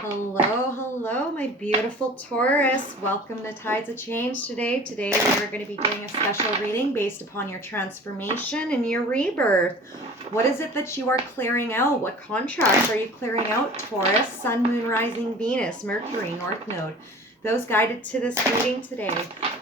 Hello, hello, my beautiful Taurus. Welcome to Tides of Change today. Today we are going to be doing a special reading based upon your transformation and your rebirth. What is it that you are clearing out? What contracts are you clearing out, Taurus? Sun, Moon, Rising, Venus, Mercury, North Node. Those guided to this reading today.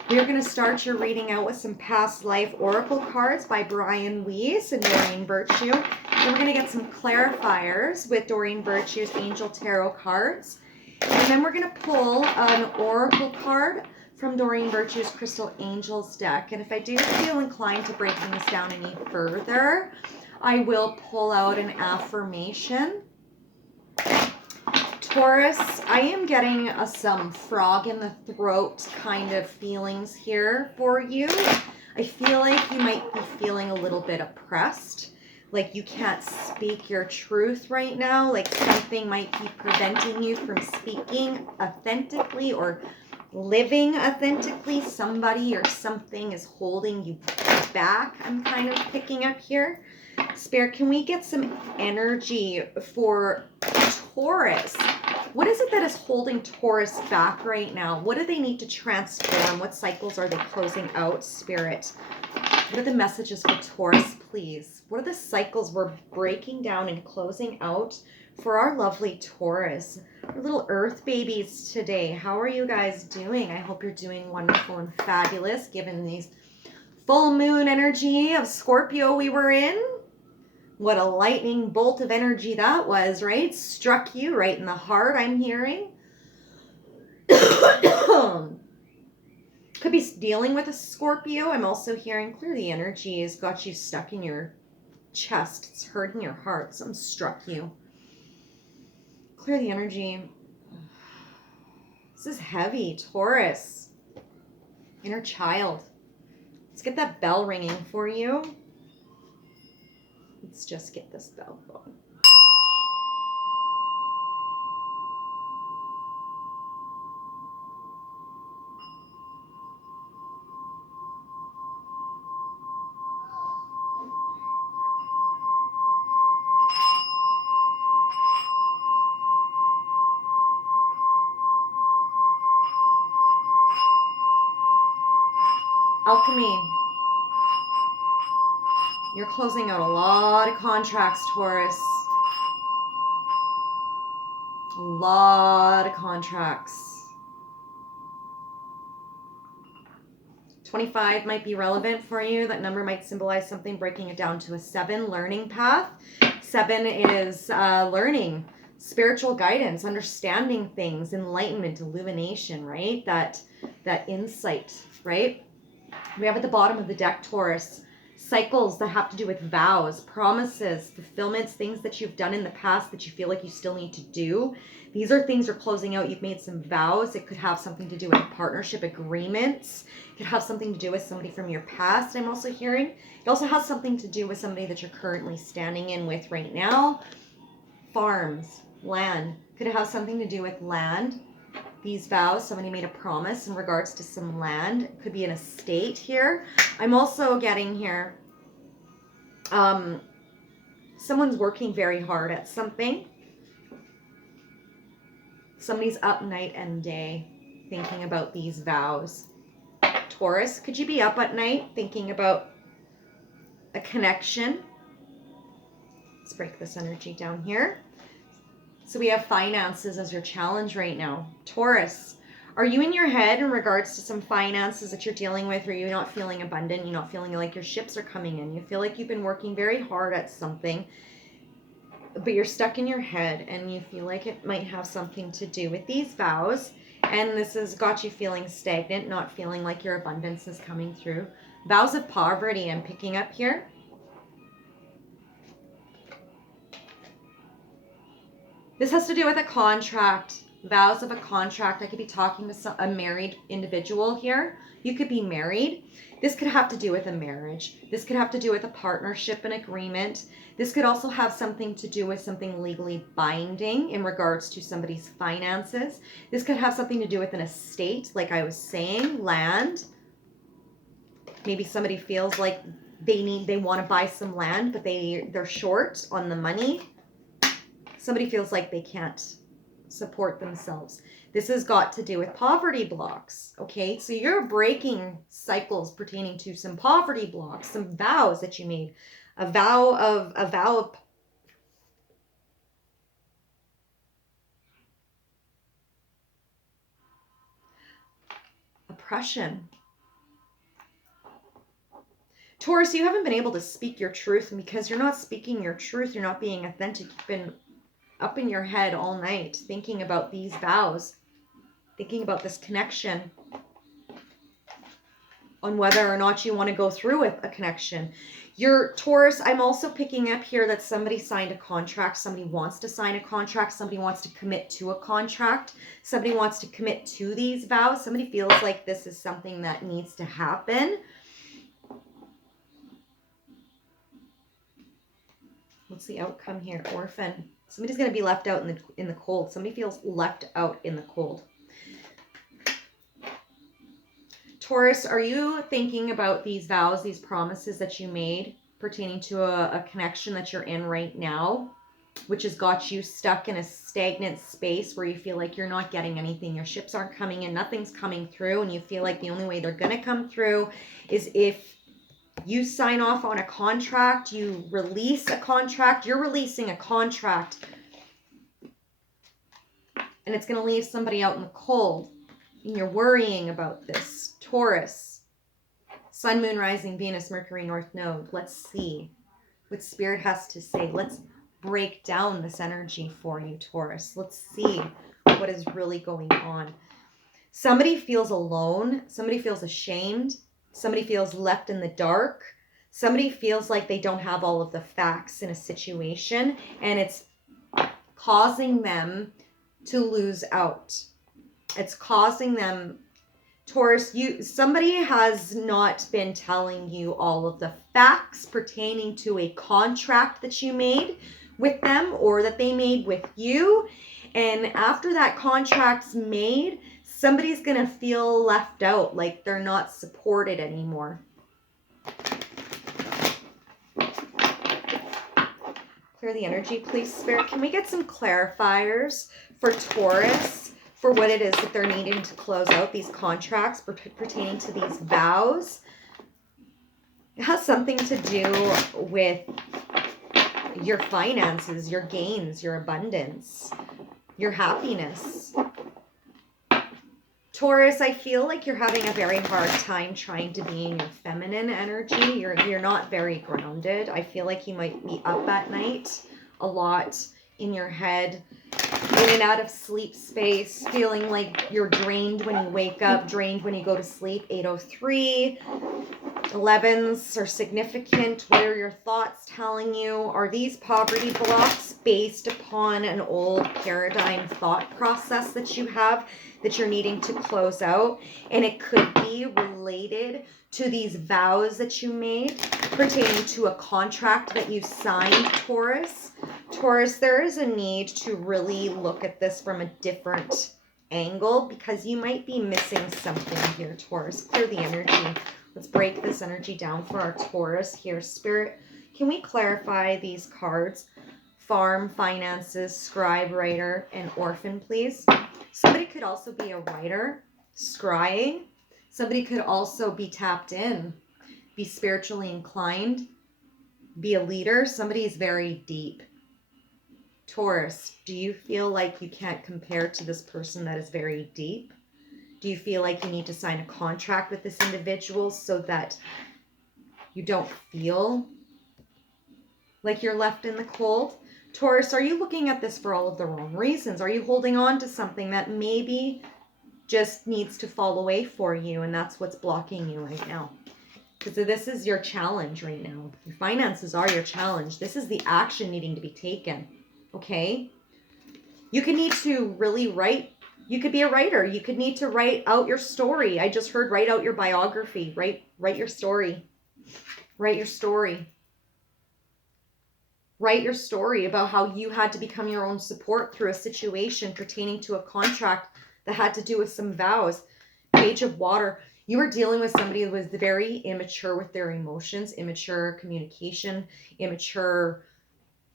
We are going to start your reading out with some past life oracle cards by Brian Weiss and Doreen Virtue. Then we're going to get some clarifiers with Doreen Virtue's Angel Tarot cards. And then we're going to pull an oracle card from Doreen Virtue's Crystal Angels deck. And if I do feel inclined to breaking this down any further, I will pull out an affirmation. Taurus, I am getting some frog in the throat kind of feelings here for you. I feel like you might be feeling a little bit oppressed. Like you can't speak your truth right now. Like something might be preventing you from speaking authentically or living authentically. Somebody or something is holding you back. I'm kind of picking up here. Spirit, can we get some energy for Taurus? What is it that is holding Taurus back right now? What do they need to transform? What cycles are they closing out, Spirit? What are the messages for Taurus, please? What are the cycles we're breaking down and closing out for our lovely Taurus? Our little earth babies today. How are you guys doing? I hope you're doing wonderful and fabulous given these full moon energy of Scorpio we were in. What a lightning bolt of energy that was, right? Struck you right in the heart, I'm hearing. Could be dealing with a Scorpio. I'm also hearing clear the energy has got you stuck in your chest. It's hurting your heart. Something struck you. Clear the energy. This is heavy. Taurus. Inner child. Let's get that bell ringing for you. Let's just get this bell going. Alchemy. You're closing out a lot of contracts, Taurus. A lot of contracts. 25 might be relevant for you. That number might symbolize something, breaking it down to a 7, learning path. 7 is learning, spiritual guidance, understanding things, enlightenment, illumination, right? That insight, right? We have at the bottom of the deck, Taurus, cycles that have to do with vows, promises, fulfillments, things that you've done in the past that you feel like you still need to do. These are things you're closing out. You've made some vows. It could have something to do with partnership agreements. It could have something to do with somebody from your past, I'm also hearing. It also has something to do with somebody that you're currently standing in with right now. Farms, land. Could it have something to do with land? These vows, somebody made a promise in regards to some land. It could be an estate here. I'm also getting here, someone's working very hard at something. Somebody's up night and day thinking about these vows. Taurus, could you be up at night thinking about a connection? Let's break this energy down here. So we have finances as your challenge right now. Taurus, are you in your head in regards to some finances that you're dealing with? Or you're not feeling abundant? You're not feeling like your ships are coming in? You feel like you've been working very hard at something, but you're stuck in your head and you feel like it might have something to do with these vows. And this has got you feeling stagnant, not feeling like your abundance is coming through. Vows of poverty I'm picking up here. This has to do with a contract, vows of a contract. I could be talking to a married individual here. You could be married. This could have to do with a marriage. This could have to do with a partnership and agreement. This could also have something to do with something legally binding in regards to somebody's finances. This could have something to do with an estate, like I was saying, land. Maybe somebody feels like they want to buy some land, but they're short on the money. Somebody feels like they can't support themselves. This has got to do with poverty blocks, okay? So you're breaking cycles pertaining to some poverty blocks, some vows that you made. A vow of oppression. Taurus, you haven't been able to speak your truth, and because you're not speaking your truth, you're not being authentic. You've been up in your head all night thinking about these vows, thinking about this connection, on whether or not you want to go through with a connection. Your Taurus, I'm also picking up here that somebody signed a contract. Somebody wants to sign a contract. Somebody wants to commit to a contract. Somebody wants to commit to these vows. Somebody feels like this is something that needs to happen. What's the outcome here? Orphan. Somebody's going to be left out in the cold. Somebody feels left out in the cold. Taurus, are you thinking about these vows, these promises that you made pertaining to a connection that you're in right now, which has got you stuck in a stagnant space where you feel like you're not getting anything, your ships aren't coming in, nothing's coming through, and you feel like the only way they're going to come through is if you sign off on a contract, you release a contract, you're releasing a contract, and it's going to leave somebody out in the cold, and you're worrying about this. Taurus, Sun, Moon, Rising, Venus, Mercury, North Node. Let's see what Spirit has to say. Let's break down this energy for you, Taurus. Let's see what is really going on. Somebody feels alone. Somebody feels ashamed. Somebody feels left in the dark. Somebody feels like they don't have all of the facts in a situation, and it's causing them to lose out. It's causing them, Taurus, somebody has not been telling you all of the facts pertaining to a contract that you made with them or that they made with you. And after that contract's made, somebody's going to feel left out, like they're not supported anymore. Clear the energy, please, Spirit. Can we get some clarifiers for Taurus for what it is that they're needing to close out these contracts pertaining to these vows? It has something to do with your finances, your gains, your abundance, your happiness. Taurus, I feel like you're having a very hard time trying to be in your feminine energy. You're not very grounded. I feel like you might be up at night a lot in your head, in and out of sleep space, feeling like you're drained when you wake up, drained when you go to sleep. 803, 11s are significant. What are your thoughts telling you? Are these poverty blocks based upon an old paradigm thought process that you have that you're needing to close out? And it could be related to these vows that you made pertaining to a contract that you signed, Taurus. Taurus, there is a need to really look at this from a different angle because you might be missing something here, Taurus. Clear the energy. Let's break this energy down for our Taurus here. Spirit, can we clarify these cards? Farm, finances, scribe, writer, and orphan, please. Somebody could also be a writer, scrying. Somebody could also be tapped in, be spiritually inclined, be a leader. Somebody is very deep. Taurus, do you feel like you can't compare to this person that is very deep? Do you feel like you need to sign a contract with this individual so that you don't feel like you're left in the cold? Taurus, are you looking at this for all of the wrong reasons? Are you holding on to something that maybe just needs to fall away for you, and that's what's blocking you right now? Because this is your challenge right now. Your finances are your challenge. This is the action needing to be taken. Okay? You could need to really write. You could be a writer. You could need to write out your story. I just heard write out your biography. Write your story. Write your story. Write your story about how you had to become your own support through a situation pertaining to a contract that had to do with some vows. Page of Water. You were dealing with somebody who was very immature with their emotions, immature communication, immature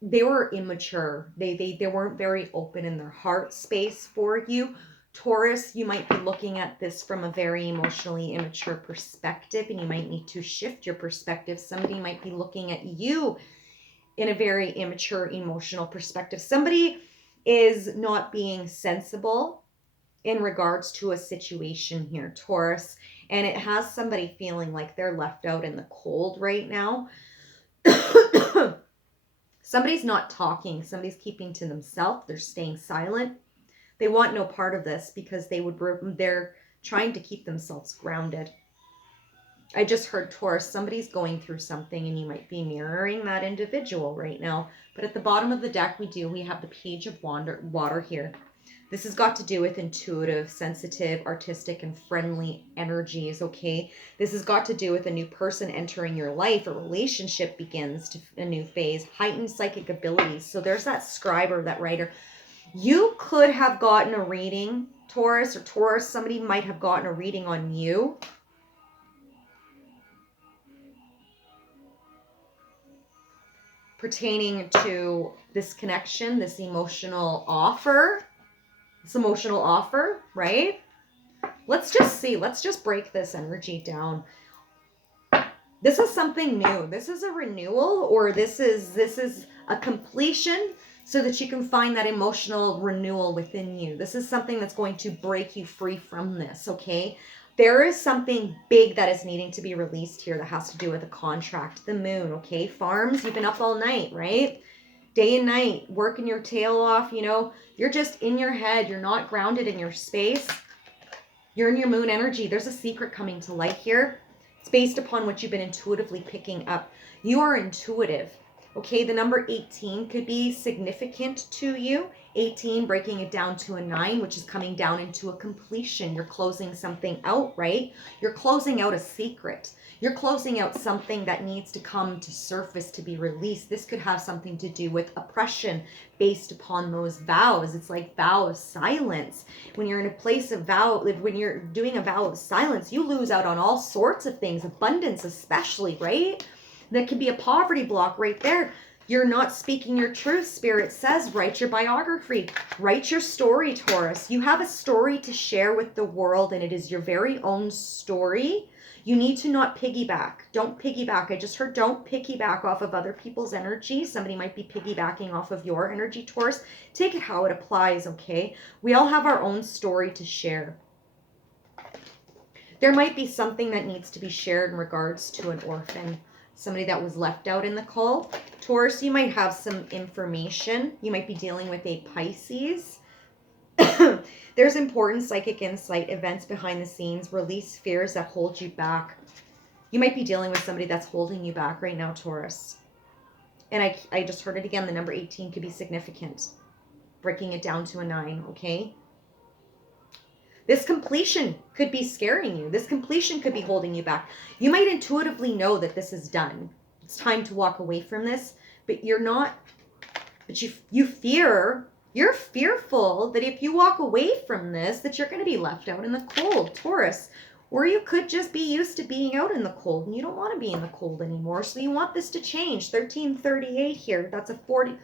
they were immature. They weren't very open in their heart space for you. Taurus, you might be looking at this from a very emotionally immature perspective, and you might need to shift your perspective. Somebody might be looking at you in a very immature emotional perspective. Somebody is not being sensible in regards to a situation here, Taurus, and it has somebody feeling like they're left out in the cold right now. Somebody's not talking. Somebody's keeping to themselves. They're staying silent. They want no part of this because they're trying to keep themselves grounded. I just heard, Taurus, somebody's going through something and you might be mirroring that individual right now. But at the bottom of the deck, we have the Page of Water here. This has got to do with intuitive, sensitive, artistic, and friendly energies, okay? This has got to do with a new person entering your life. A relationship begins to a new phase. Heightened psychic abilities. So there's that scribe or that writer. You could have gotten a reading, Taurus, or Taurus, somebody might have gotten a reading on you. Pertaining to this connection, this emotional offer. This emotional offer, right? Let's just see. Let's just break this energy down. This is something new. This is a renewal, or this is a completion so that you can find that emotional renewal within you. This is something that's going to break you free from this, okay? There is something big that is needing to be released here that has to do with a contract, the moon, okay? Farms, you've been up all night, right? Day and night, working your tail off, you know, you're just in your head. You're not grounded in your space. You're in your moon energy. There's a secret coming to light here. It's based upon what you've been intuitively picking up. You are intuitive. Okay, the number 18 could be significant to you. 18, breaking it down to a 9, which is coming down into a completion. You're closing something out, right? You're closing out a secret. You're closing out something that needs to come to surface to be released. This could have something to do with oppression based upon those vows. It's like vow of silence. When you're in a place of vow, when you're doing a vow of silence, you lose out on all sorts of things, abundance especially, right? That could be a poverty block right there. You're not speaking your truth. Spirit says, write your biography. Write your story, Taurus. You have a story to share with the world, and it is your very own story. You need to not piggyback. Don't piggyback. I just heard don't piggyback off of other people's energy. Somebody might be piggybacking off of your energy, Taurus. Take it how it applies, okay? We all have our own story to share. There might be something that needs to be shared in regards to an orphan, somebody that was left out in the cold. Taurus, you might have some information. You might be dealing with a Pisces. There's important psychic insight, events behind the scenes, release fears that hold you back. You might be dealing with somebody that's holding you back right now, Taurus. And I just heard it again. The number 18 could be significant. Breaking it down to a 9, okay? This completion could be scaring you. This completion could be holding you back. You might intuitively know that this is done. It's time to walk away from this, but you're not, but you're fearful that if you walk away from this, that you're going to be left out in the cold, Taurus. Or you could just be used to being out in the cold and you don't want to be in the cold anymore. So you want this to change. 1338 here. That's a 4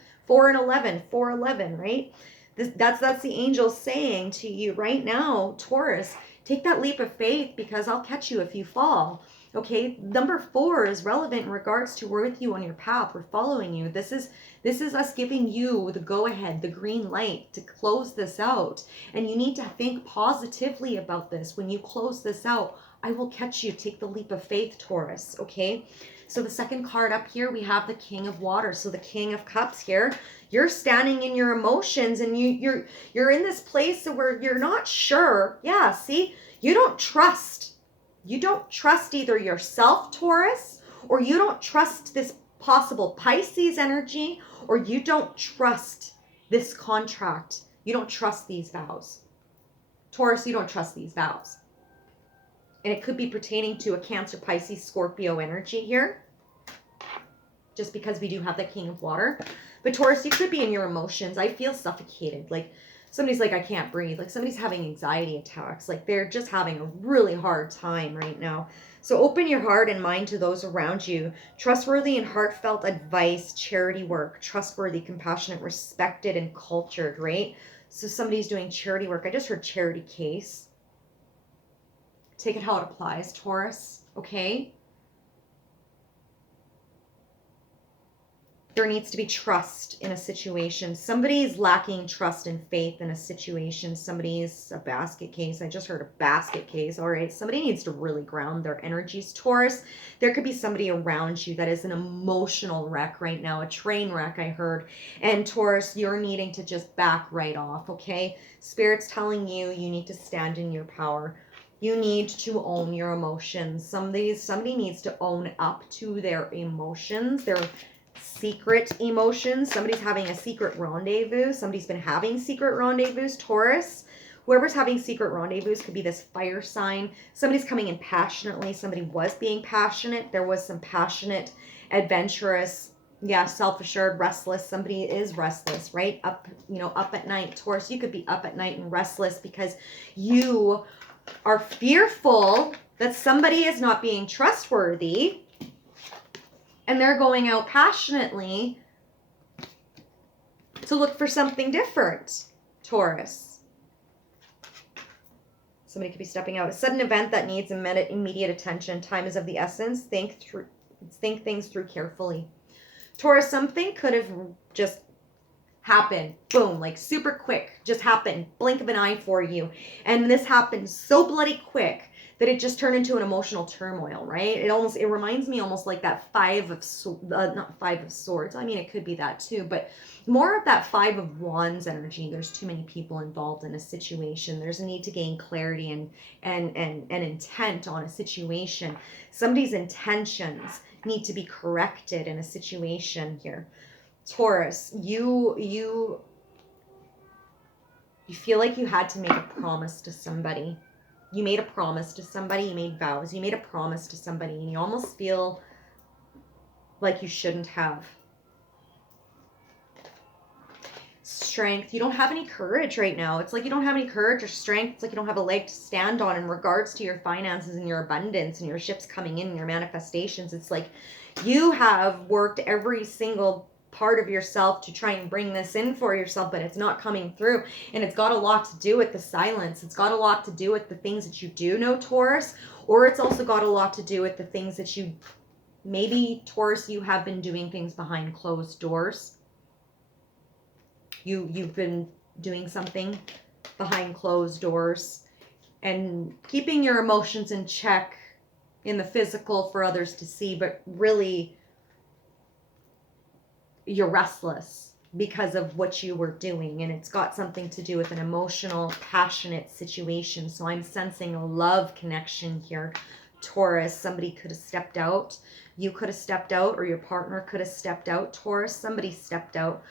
and 11, 411, right? That's the angel saying to you right now, Taurus, take that leap of faith because I'll catch you if you fall. Okay, number 4 is relevant in regards to we're with you on your path. We're following you. This is us giving you the go-ahead, the green light to close this out. And you need to think positively about this. When you close this out, I will catch you. Take the leap of faith, Taurus. Okay, so the second card up here, we have the King of Water. So the King of Cups here. You're standing in your emotions and you're in this place where you're not sure. Yeah, see, you don't trust. You don't trust either yourself, Taurus, or you don't trust this possible Pisces energy, or you don't trust this contract. You don't trust these vows. Taurus, you don't trust these vows. And it could be pertaining to a Cancer, Pisces, Scorpio energy here, just because we do have the King of Water. But Taurus, you could be in your emotions. I feel suffocated. Like Somebody's like, I can't breathe. Like somebody's having anxiety attacks. Like they're just having a really hard time right now. So open your heart and mind to those around you. Trustworthy and heartfelt advice, charity work, trustworthy, compassionate, respected, and cultured, right? So somebody's doing charity work. I just heard charity case. Take it how it applies, Taurus, okay? There needs to be trust in a situation. Somebody's lacking trust and faith in a situation. Somebody's a basket case. I just heard a basket case. All right. Somebody needs to really ground their energies. Taurus, there could be somebody around you that is an emotional wreck right now, a train wreck, I heard. And Taurus, you're needing to just back right off, okay? Spirit's telling you you need to stand in your power. You need to own your emotions. Somebody needs to own up to their emotions, their secret emotions. Somebody's having a secret rendezvous. Somebody's been having secret rendezvous. Taurus, whoever's having secret rendezvous could be this fire sign. Somebody's coming in passionately. Somebody was being passionate. There was some passionate, adventurous, self-assured, restless. Somebody is restless, right? Up at night. Taurus, you could be up at night and restless because you are fearful that somebody is not being trustworthy. And they're going out passionately to look for something different, Taurus. Somebody could be stepping out. A sudden event that needs immediate attention. Time is of the essence. Think things through carefully. Taurus, something could have just happened. Boom, like super quick. Just happened. Blink of an eye for you. And this happened so bloody quick that it just turned into an emotional turmoil, right? It reminds me almost like that not five of swords. I mean, it could be that too, but more of that 5 of wands energy. There's too many people involved in a situation. There's a need to gain clarity and intent on a situation. Somebody's intentions need to be corrected in a situation here. Taurus, you feel like you had to make a promise to somebody. You made a promise to somebody, you made vows, you made a promise to somebody, and you almost feel like you shouldn't have. Strength, you don't have any courage right now. It's like you don't have any courage or strength. It's like you don't have a leg to stand on in regards to your finances and your abundance and your ships coming in and your manifestations. It's like you have worked every single part of yourself to try and bring this in for yourself, but it's not coming through. And it's got a lot to do with the silence. It's got a lot to do with the things that you do know, Taurus, or it's also got a lot to do with the things that maybe, Taurus, you have been doing things behind closed doors. You've been doing something behind closed doors and keeping your emotions in check in the physical for others to see, but really you're restless because of what you were doing, and it's got something to do with an emotional, passionate situation. So I'm sensing a love connection here, Taurus. Somebody could have stepped out. You could have stepped out, or your partner could have stepped out, Taurus. Somebody stepped out.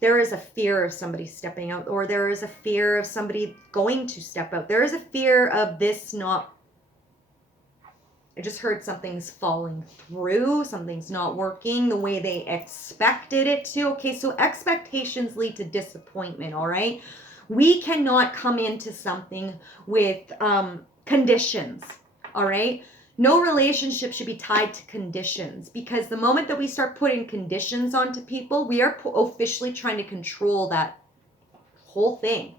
There is a fear of somebody stepping out, or there is a fear of somebody going to step out. There is a fear of this not. I just heard something's falling through, something's not working the way they expected it to. Okay, so expectations lead to disappointment, all right? We cannot come into something with conditions, all right? No relationship should be tied to conditions, because the moment that we start putting conditions onto people, we are officially trying to control that whole thing.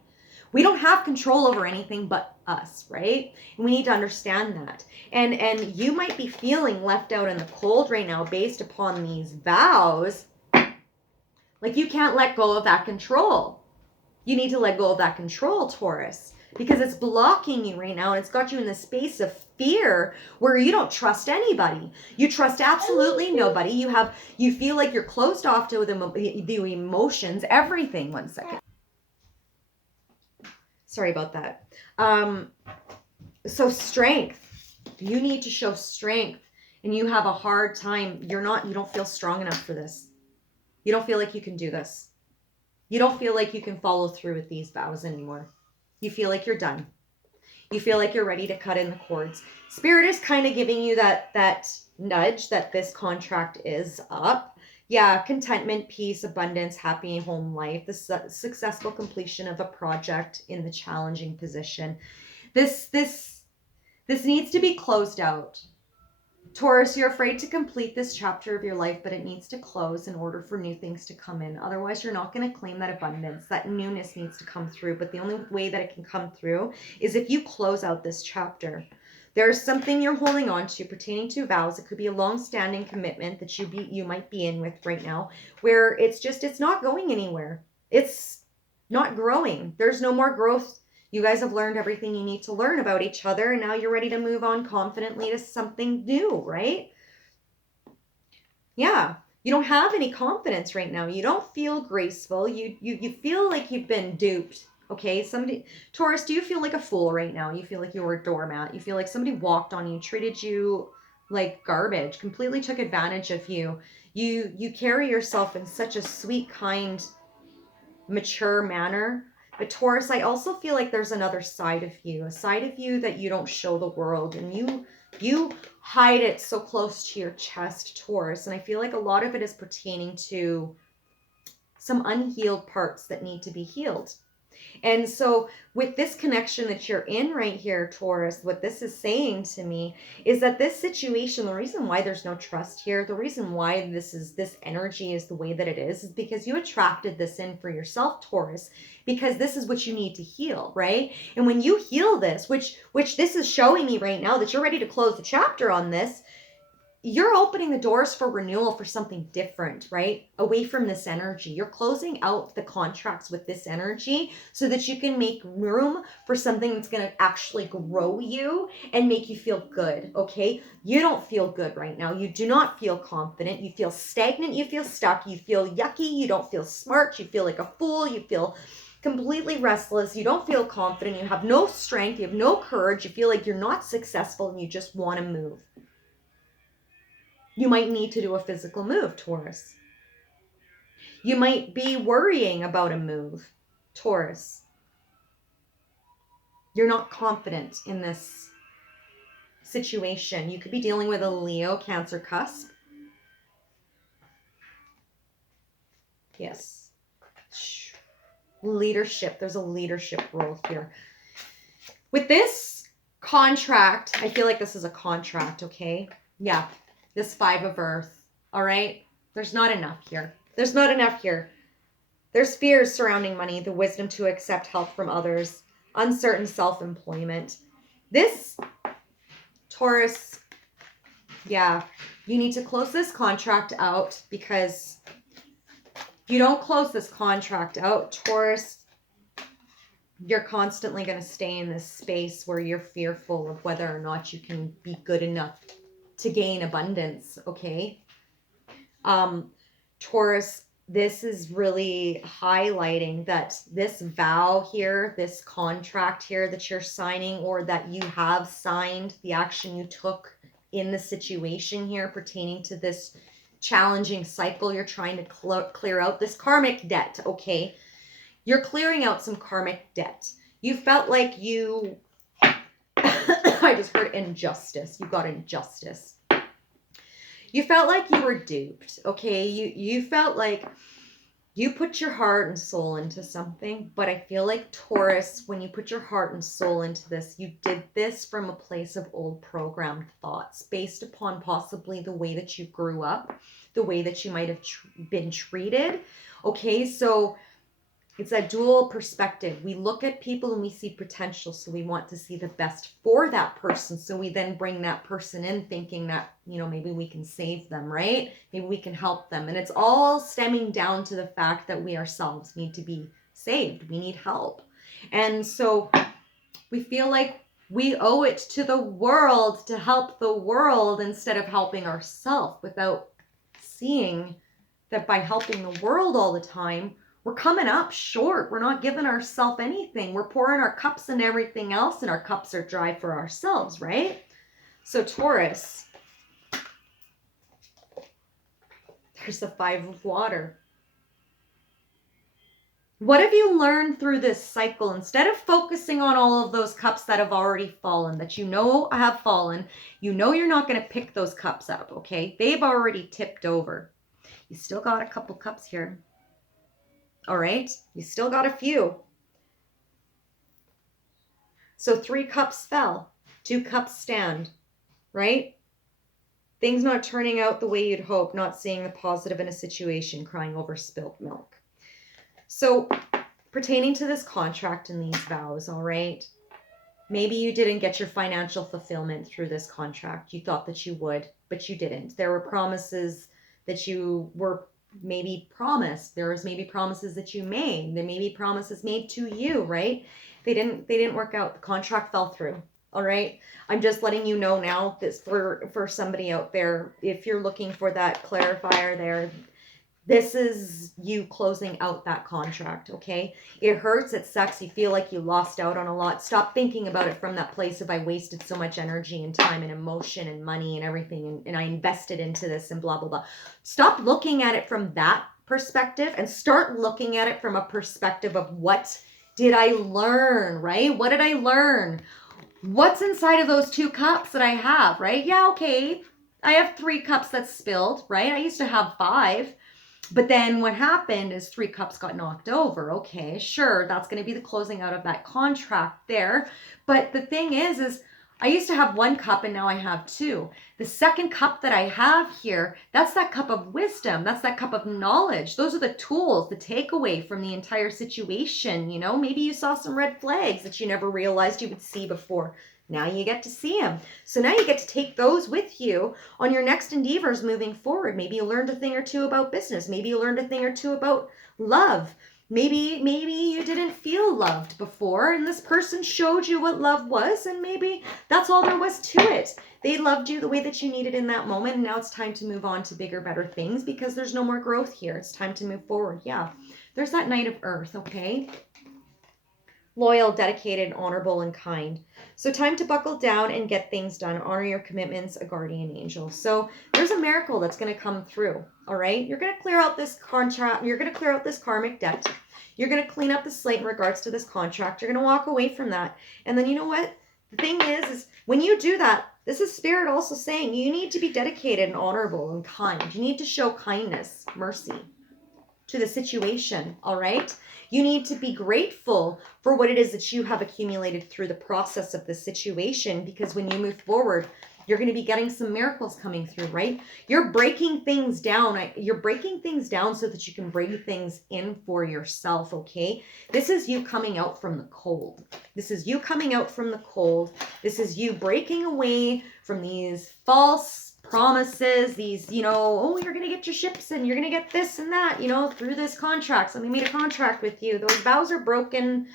We don't have control over anything but us, right? And we need to understand that. And you might be feeling left out in the cold right now based upon these vows. Like you can't let go of that control. You need to let go of that control, Taurus, because it's blocking you right now, and it's got you in the space of fear where you don't trust anybody. You trust absolutely nobody. You feel like you're closed off to the emotions, everything. One second. Sorry about that. So strength. You need to show strength, and you have a hard time. You don't feel strong enough for this. You don't feel like you can do this. You don't feel like you can follow through with these vows anymore. You feel like you're done. You feel like you're ready to cut in the cords. Spirit is kind of giving you that nudge that this contract is up. Yeah, contentment, peace, abundance, happy home life, the successful completion of a project in the challenging position. This needs to be closed out. Taurus, you're afraid to complete this chapter of your life, but it needs to close in order for new things to come in. Otherwise, you're not going to claim that abundance. That newness needs to come through. But the only way that it can come through is if you close out this chapter. There's something you're holding on to pertaining to vows. It could be a long-standing commitment that you might be in with right now, where it's not going anywhere. It's not growing. There's no more growth. You guys have learned everything you need to learn about each other, and now you're ready to move on confidently to something new, right? Yeah. You don't have any confidence right now. You don't feel graceful. You feel like you've been duped. Okay, Taurus, do you feel like a fool right now? You feel like you were a doormat. You feel like somebody walked on you, treated you like garbage, completely took advantage of you. You carry yourself in such a sweet, kind, mature manner. But Taurus, I also feel like there's another side of you, a side of you that you don't show the world, and you hide it so close to your chest, Taurus. And I feel like a lot of it is pertaining to some unhealed parts that need to be healed. And so with this connection that you're in right here, Taurus, what this is saying to me is that this situation, the reason why there's no trust here, the reason why this energy is the way that it is because you attracted this in for yourself, Taurus, because this is what you need to heal, right? And when you heal this, which this is showing me right now that you're ready to close the chapter on this, you're opening the doors for renewal for something different, right? Away from this energy. You're closing out the contracts with this energy so that you can make room for something that's going to actually grow you and make you feel good, okay? You don't feel good right now. You do not feel confident. You feel stagnant. You feel stuck. You feel yucky. You don't feel smart. You feel like a fool. You feel completely restless. You don't feel confident. You have no strength. You have no courage. You feel like you're not successful and you just want to move. You might need to do a physical move, Taurus. You might be worrying about a move, Taurus. You're not confident in this situation. You could be dealing with a Leo, Cancer cusp. Yes. Leadership. There's a leadership role here. With this contract, I feel like this is a contract, okay? Yeah. This 5 of Earth, all right? There's not enough here. There's not enough here. There's fears surrounding money, the wisdom to accept help from others, uncertain self-employment. This, Taurus, yeah, you need to close this contract out because if you don't close this contract out, Taurus, you're constantly going to stay in this space where you're fearful of whether or not you can be good enough to gain abundance, okay? Taurus, this is really highlighting that this vow here, this contract here that you're signing or that you have signed, the action you took in the situation here pertaining to this challenging cycle you're trying to clear out, this karmic debt, okay? You're clearing out some karmic debt. You felt like you... I just heard injustice. You got injustice. You felt like you were duped, okay? You felt like you put your heart and soul into something, but I feel like Taurus, when you put your heart and soul into this, you did this from a place of old programmed thoughts based upon possibly the way that you grew up, the way that you might have been treated, okay? So it's a dual perspective. We look at people and we see potential, so we want to see the best for that person. So we then bring that person in thinking that, you know, maybe we can save them, right? Maybe we can help them. And it's all stemming down to the fact that we ourselves need to be saved. We need help. And so we feel like we owe it to the world to help the world instead of helping ourselves, without seeing that by helping the world all the time, we're coming up short. We're not giving ourselves anything. We're pouring our cups and everything else, and our cups are dry for ourselves, right? So Taurus, there's the 5 of water. What have you learned through this cycle? Instead of focusing on all of those cups that have already fallen, that you know have fallen, you know you're not going to pick those cups up, okay? They've already tipped over. You still got a couple cups here. All right? You still got a few. So 3 cups fell. 2 cups stand, right? Things not turning out the way you'd hope, not seeing the positive in a situation, crying over spilled milk. So pertaining to this contract and these vows, all right? Maybe you didn't get your financial fulfillment through this contract. You thought that you would, but you didn't. There were promises that you were maybe promised. There was maybe promises that you made. There may be promises made to you, right? They didn't work out. The contract fell through. All right. I'm just letting you know now this for somebody out there, if you're looking for that clarifier there, this is you closing out that contract, okay? It hurts, it sucks, you feel like you lost out on a lot. Stop thinking about it from that place of I wasted so much energy and time and emotion and money and everything and I invested into this and blah, blah, blah. Stop looking at it from that perspective and start looking at it from a perspective of what did I learn, right? What did I learn? What's inside of those 2 cups that I have, right? Yeah, okay. I have 3 cups that spilled, right? I used to have 5. But then what happened is 3 cups got knocked over. Okay, sure, that's going to be the closing out of that contract there. But the thing is I used to have 1 cup and now I have 2. The second cup that I have here, that's that cup of wisdom. That's that cup of knowledge. Those are the tools, the takeaway from the entire situation. You know, maybe you saw some red flags that you never realized you would see before. Now you get to see them. So now you get to take those with you on your next endeavors moving forward. Maybe you learned a thing or 2 about business. Maybe you learned a thing or 2 about love. Maybe you didn't feel loved before and this person showed you what love was and maybe that's all there was to it. They loved you the way that you needed in that moment and now it's time to move on to bigger, better things because there's no more growth here. It's time to move forward. Yeah, there's that Knight of Earth, okay? Loyal, dedicated, honorable, and kind. So time to buckle down and get things done. Honor your commitments, a guardian angel. So there's a miracle that's going to come through, all right? You're going to clear out this contract. You're going to clear out this karmic debt. You're going to clean up the slate in regards to this contract. You're going to walk away from that. And then you know what? The thing is when you do that, this is Spirit also saying you need to be dedicated and honorable and kind. You need to show kindness, mercy to the situation, all right? You need to be grateful for what it is that you have accumulated through the process of the situation because when you move forward, you're going to be getting some miracles coming through, right? You're breaking things down. You're breaking things down so that you can bring things in for yourself, okay? This is you coming out from the cold. This is you coming out from the cold. This is you breaking away from these false promises, these, you know, oh, you're going to get your ships and you're going to get this and that, you know, through this contract. Somebody made a contract with you. Those vows are broken.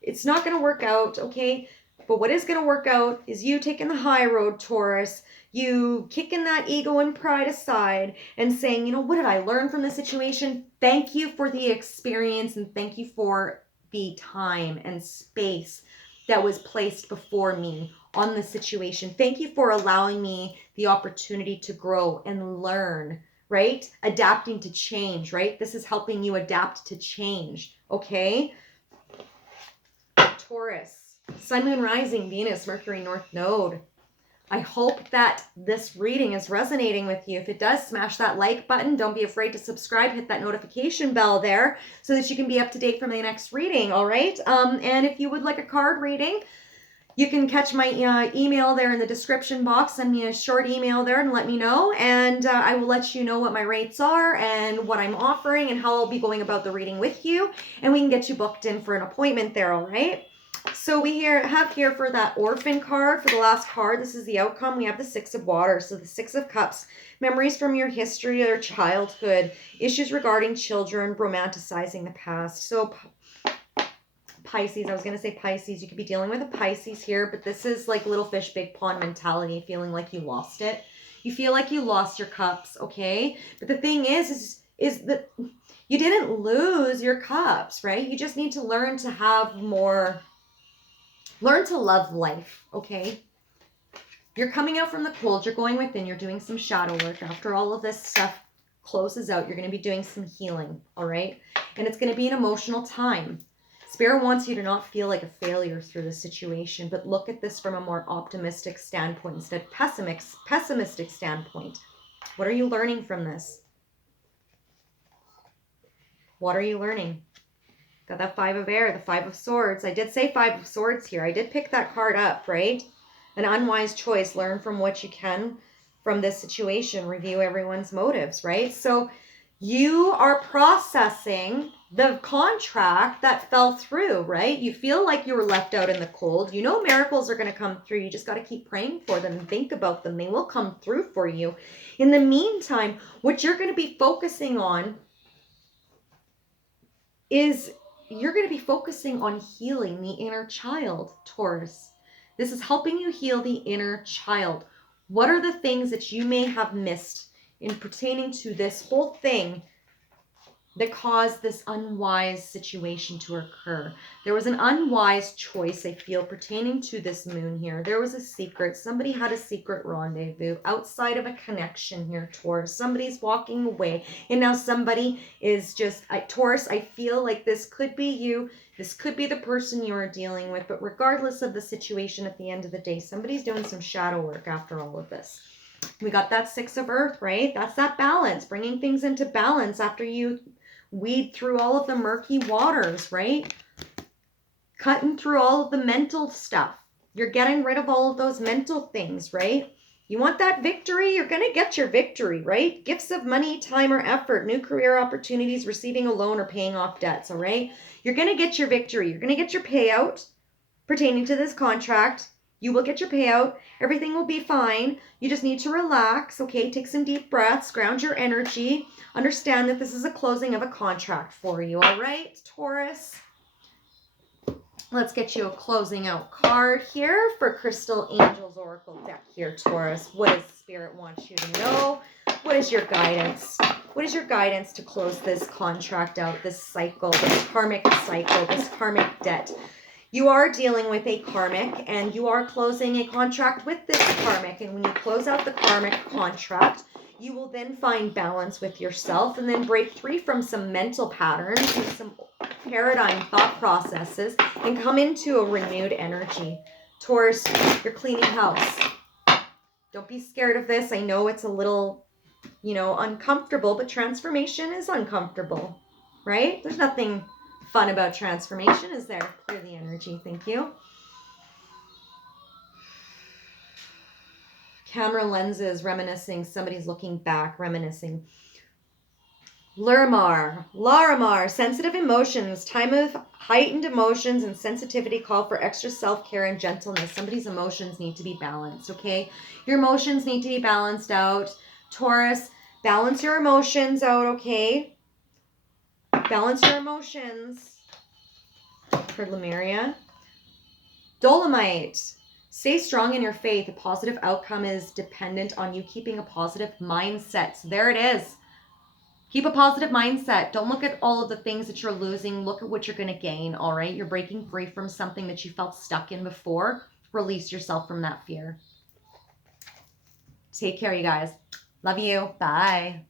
It's not going to work out, okay? But what is going to work out is you taking the high road, Taurus, you kicking that ego and pride aside and saying, you know, what did I learn from this situation? Thank you for the experience and thank you for the time and space that was placed before me on the situation. Thank you for allowing me the opportunity to grow and learn, right? Adapting to change, right? This is helping you adapt to change, okay? Taurus, Sun, Moon, Rising, Venus, Mercury, North Node. I hope that this reading is resonating with you. If it does, smash that like button. Don't be afraid to subscribe. Hit that notification bell there so that you can be up to date from the next reading, all right? And if you would like a card reading, you can catch my email there in the description box. Send me a short email there and let me know. And I will let you know what my rates are and what I'm offering and how I'll be going about the reading with you. And we can get you booked in for an appointment there, all right? So we have here for that orphan card, for the last card, this is the outcome. We have the 6 of Water. So the 6 of Cups, memories from your history or childhood, issues regarding children, romanticizing the past. So Pisces, I was going to say Pisces, you could be dealing with a Pisces here, but this is like little fish, big pond mentality, feeling like you lost it. You feel like you lost your cups, okay? But the thing is that you didn't lose your cups, right? You just need to learn to have more, learn to love life, okay? You're coming out from the cold, you're going within, you're doing some shadow work. After all of this stuff closes out, you're going to be doing some healing, all right? And it's going to be an emotional time. Spirit wants you to not feel like a failure through the situation, but look at this from a more optimistic standpoint instead of pessimistic standpoint. What are you learning from this? What are you learning? Got that 5 of air, the 5 of swords. I did say 5 of swords here. I did pick that card up, right? An unwise choice. Learn from what you can from this situation. Review everyone's motives, right? So you are processing the contract that fell through, right? You feel like you were left out in the cold. You know miracles are going to come through. You just got to keep praying for them and think about them. They will come through for you. In the meantime, what you're going to be focusing on is you're going to be focusing on healing the inner child, Taurus. This is helping you heal the inner child. What are the things that you may have missed in pertaining to this whole thing that caused this unwise situation to occur? There was an unwise choice, I feel, pertaining to this moon here. There was a secret. Somebody had a secret rendezvous outside of a connection here, Taurus. Somebody's walking away, and now somebody is just, Taurus, I feel like this could be you. This could be the person you are dealing with, but regardless of the situation at the end of the day, somebody's doing some shadow work after all of this. We got that 6 of earth, right? That's that balance, bringing things into balance after you weed through all of the murky waters, right? Cutting through all of the mental stuff. You're getting rid of all of those mental things, right? You want that victory? You're going to get your victory, right? Gifts of money, time, or effort, new career opportunities, receiving a loan, or paying off debts, all right? You're going to get your victory. You're going to get your payout pertaining to this contract. You will get your payout. Everything will be fine. You just need to relax, okay? Take some deep breaths, ground your energy. Understand that this is a closing of a contract for you, all right, Taurus? Let's get you a closing out card here for Crystal Angels Oracle deck here, Taurus. What does Spirit want you to know? What is your guidance? What is your guidance to close this contract out, this cycle, this karmic debt? You are dealing with a karmic, and you are closing a contract with this karmic. And when you close out the karmic contract, you will then find balance with yourself and then break free from some mental patterns and some paradigm thought processes and come into a renewed energy. Taurus, you're cleaning house. Don't be scared of this. I know it's a little, uncomfortable, but transformation is uncomfortable, right? There's nothing fun about transformation, is there? Clear the energy. Thank you. Camera lenses, reminiscing. Somebody's looking back, reminiscing. Larimar, sensitive emotions. Time of heightened emotions and sensitivity call for extra self-care and gentleness. Somebody's emotions need to be balanced, okay? Your emotions need to be balanced out. Taurus, balance your emotions out, okay? Balance your emotions. For Lemuria. Dolomite. Stay strong in your faith. A positive outcome is dependent on you keeping a positive mindset. So there it is. Keep a positive mindset. Don't look at all of the things that you're losing. Look at what you're going to gain, all right? You're breaking free from something that you felt stuck in before. Release yourself from that fear. Take care, you guys. Love you. Bye.